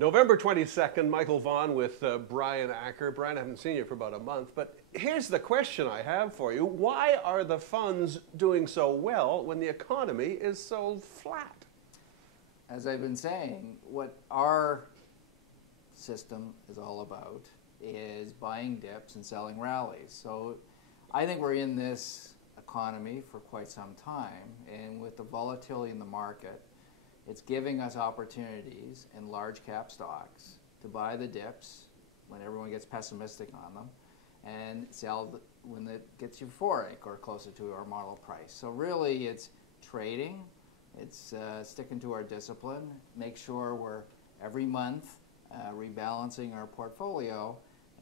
November 22nd, Michael Vaughn with Brian Acker. Brian, I haven't seen you for about a month, but here's the question I have for you. Why are the funds doing so well when the economy is so flat? As I've been saying, what our system is all about is buying dips and selling rallies. So I think we're in this economy for quite some time, and with the volatility in the market, it's giving us opportunities in large cap stocks to buy the dips when everyone gets pessimistic on them and sell when it gets euphoric or closer to our model price. So really it's trading, it's sticking to our discipline, make sure we're every month rebalancing our portfolio,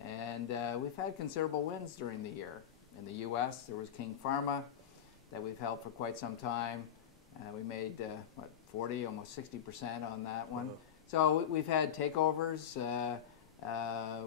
and we've had considerable wins during the year. In the US there was King Pharma that we've held for quite some time. We made, 40, almost 60% on that one. So we've had takeovers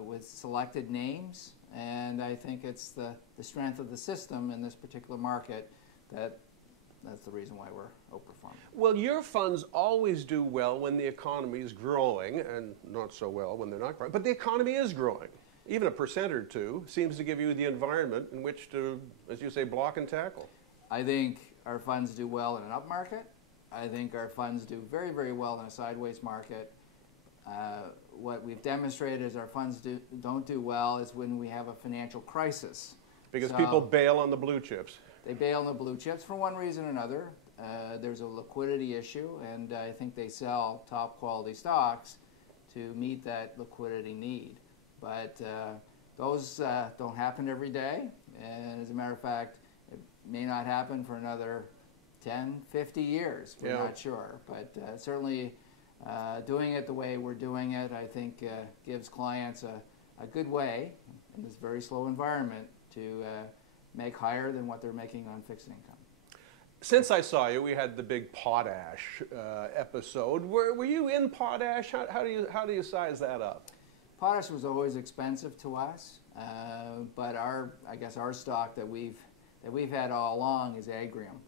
with selected names, and I think it's the strength of the system in this particular market that's the reason why we're outperforming. Well, your funds always do well when the economy is growing, and not so well when they're not growing. But the economy is growing. Even a percent or two seems to give you the environment in which to, as you say, block and tackle. I think our funds do well in an up market. I think our funds do very, very well in a sideways market. What we've demonstrated is our funds don't do well is when we have a financial crisis. Because people bail on the blue chips. They bail on the blue chips for one reason or another. There's a liquidity issue, and I think they sell top quality stocks to meet that liquidity need. But those don't happen every day, and as a matter of fact, it may not happen for another 10, 50 years. We're not sure. But certainly doing it the way we're doing it, I think gives clients a good way in this very slow environment to make higher than what they're making on fixed income. Since I saw you, we had the big Potash episode. Were you in Potash? How do you size that up? Potash was always expensive to us, but I guess our stock that we've had all along is Agrium.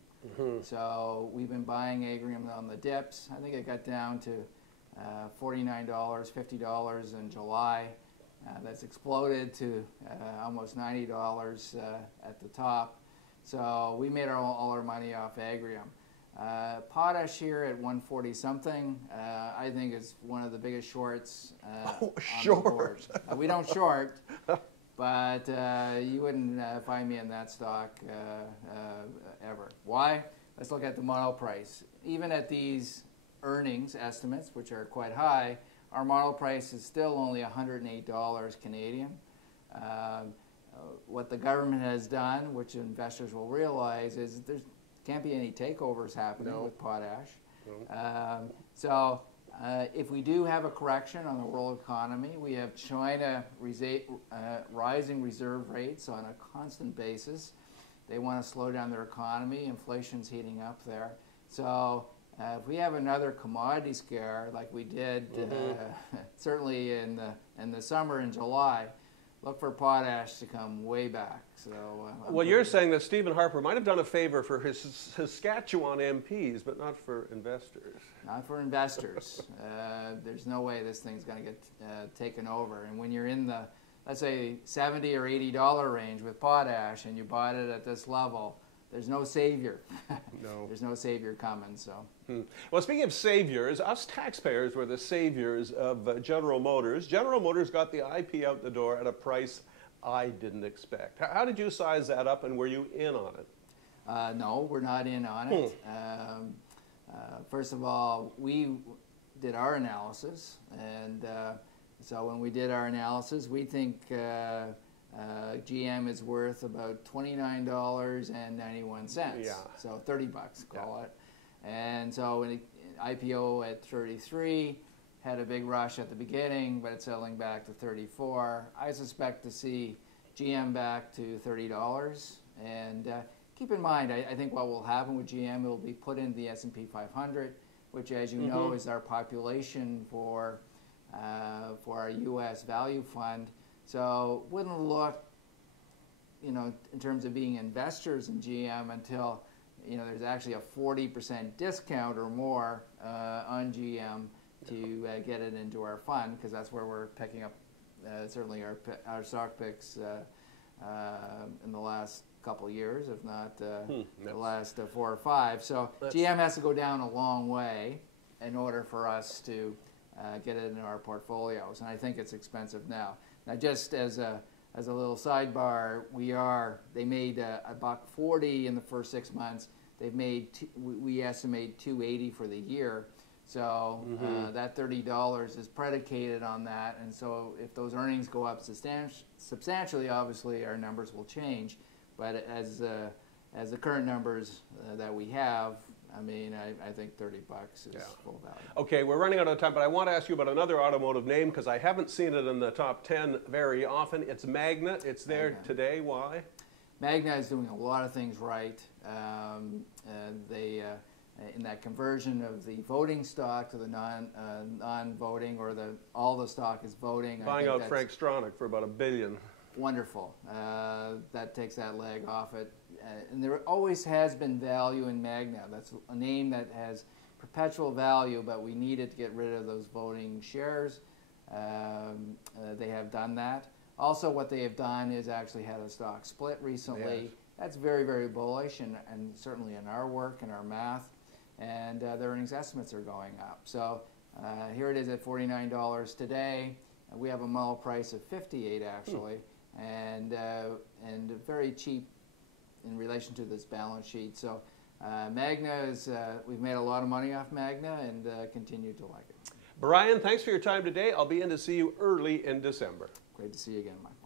So we've been buying Agrium on the dips. I think it got down to $49, $50 in July. That's exploded to almost $90 at the top. So we made all our money off Agrium. Potash here at 140 something, I think is one of the biggest shorts on the board. We don't short, but you wouldn't find me in that stock ever. Why? Let's look at the model price. Even at these earnings estimates, which are quite high, our model price is still only $108 Canadian. What the government has done, which investors will realize, is there can't be any takeovers happening with Potash. So if we do have a correction on the world economy, we have China rising reserve rates on a constant basis. They want to slow down their economy. Inflation's heating up there. So if we have another commodity scare like we did certainly in the summer in July, look for Potash to come way back. So, well, you're saying that Stephen Harper might have done a favor for his Saskatchewan MPs, but not for investors. Not for investors. There's no way this thing's going to get taken over. And when you're in the, let's say, $70 or $80 range with Potash, and you bought it at this level, there's no savior. No. There's no savior coming. So. Well, speaking of saviors, us taxpayers were the saviors of General Motors. General Motors got the IP out the door at a price I didn't expect. How did you size that up, and were you in on it? No, we're not in on it. First of all, we did our analysis, and so when we did our analysis, we think GM is worth about $29.91. Yeah. So 30 bucks, call it. And so when IPO at 33, had a big rush at the beginning, but it's selling back to 34. I suspect to see GM back to $30. And keep in mind, I think what will happen with GM, it will be put into the S&P 500, which, as you know, is our population for our U.S. value fund. So wouldn't look, in terms of being investors in GM until, there's actually a 40% discount or more on GM to get it into our fund, because that's where we're picking up certainly our stock picks in the last couple of years, if not the last 4 or 5. So GM has to go down a long way in order for us to get it into our portfolios, and I think it's expensive now. Now, just as a little sidebar, they made $1.40 in the first 6 months. They've made we estimate $2.80 for the year. So that $30 is predicated on that, and so if those earnings go up substantially, obviously our numbers will change. But as the current numbers that we have, I mean, I think $30 is full value. Okay, we're running out of time, but I want to ask you about another automotive name because I haven't seen it in the top 10 very often. It's Magna. It's there today. Why? Magna is doing a lot of things right. They in that conversion of the voting stock to the non-voting, or all the stock is voting. Buying out Frank Stronach for about $1 billion. Wonderful. That takes that leg off it. And there always has been value in Magna. That's a name that has perpetual value, but we needed to get rid of those voting shares. They have done that. Also, what they have done is actually had a stock split recently. Yes. That's very, very bullish, and certainly in our work and our math. And their earnings estimates are going up. So here it is at $49 today. We have a model price of $58 actually, and very cheap in relation to this balance sheet. So Magna is, we've made a lot of money off Magna and continue to like it. Brian, thanks for your time today. I'll be in to see you early in December. Great to see you again, Mike.